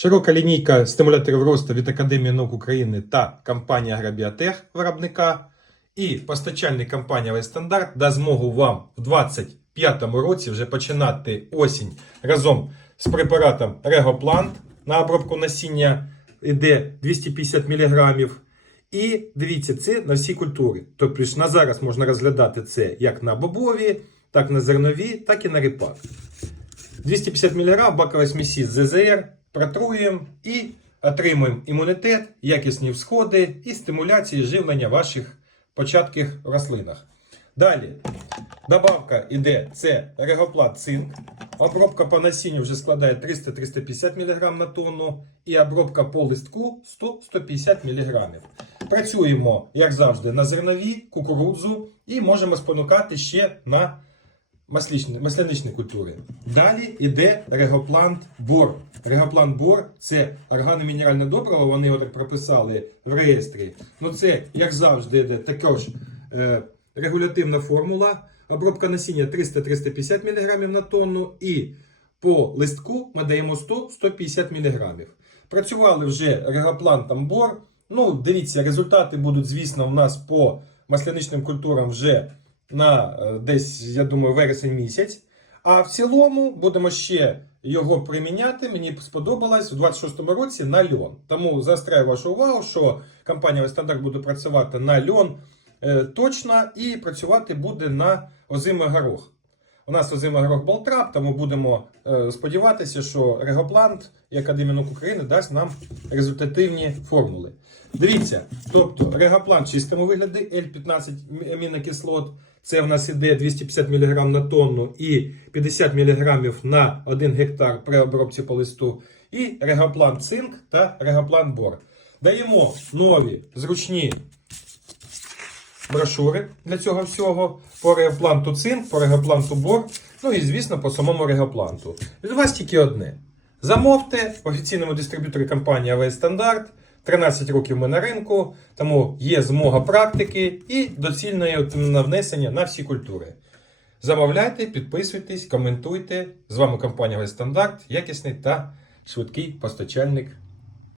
Широка лінійка стимуляторів росту від Академії наук України та компанія Агробіотех виробника і постачальник компанія Вестандарт дасть змогу вам в 2025 році вже починати осінь разом з препаратом Регоплант на обробку насіння йде 250 мг. І дивіться, це на всі культури. Тобто на зараз можна розглядати це як на бобові, так на зернові, так і на ріпак. 250 мг бакова смісі ЗЗР протруємо і отримуємо імунітет, якісні всходи і стимуляції живлення ваших початків в рослинах. Далі, добавка йде це регоплат цинк. Обробка по насінню вже складає 300-350 мг на тонну, і обробка по листку 100-150 мг. Працюємо, як завжди, на зернові, кукурудзу і можемо спонукати ще на масляничні культури. Далі йде регоплант бор. Регоплант бор це органомінеральне добриво, вони його так прописали в реєстрі. Ну це, як завжди, йде також е, регулятивна формула. Обробка насіння 300-350 мг на тонну. І по листку ми даємо 100-150 мг. Працювали вже регоплантом бор. Ну, дивіться, результати будуть, звісно, у нас по масляничним культурам вже на е, десь, я думаю, вересень місяць. А в цілому будемо ще його приміняти. Мені сподобалось у 26-му році на льон. Тому заостряю вашу увагу, що компанія Вестандарт буде працювати на льон е, точно і працювати буде на озимий горох. У нас озимий горох Болтрап, тому будемо е, сподіватися, що Регоплант і Академія наук України дасть нам результативні формули. Дивіться, тобто Регоплант в чистому вигляді L15 амінокислот. Це в нас іде 250 мг на тонну і 50 мг на 1 гектар при обробці по листу. І Регоплант цинк та Регоплант бор. Даємо нові зручні брошури для цього всього. По регопланту цинк, по регопланту бор. Ну і, звісно, по самому регопланту. Від вас тільки одне. Замовте в офіційному дистриб'юторі компанії АВС Стандарт. 13 років ми на ринку, тому є змога практики і доцільне внесення на всі культури. Замовляйте, підписуйтесь, коментуйте. З вами компанія АВС Стандарт, якісний та швидкий постачальник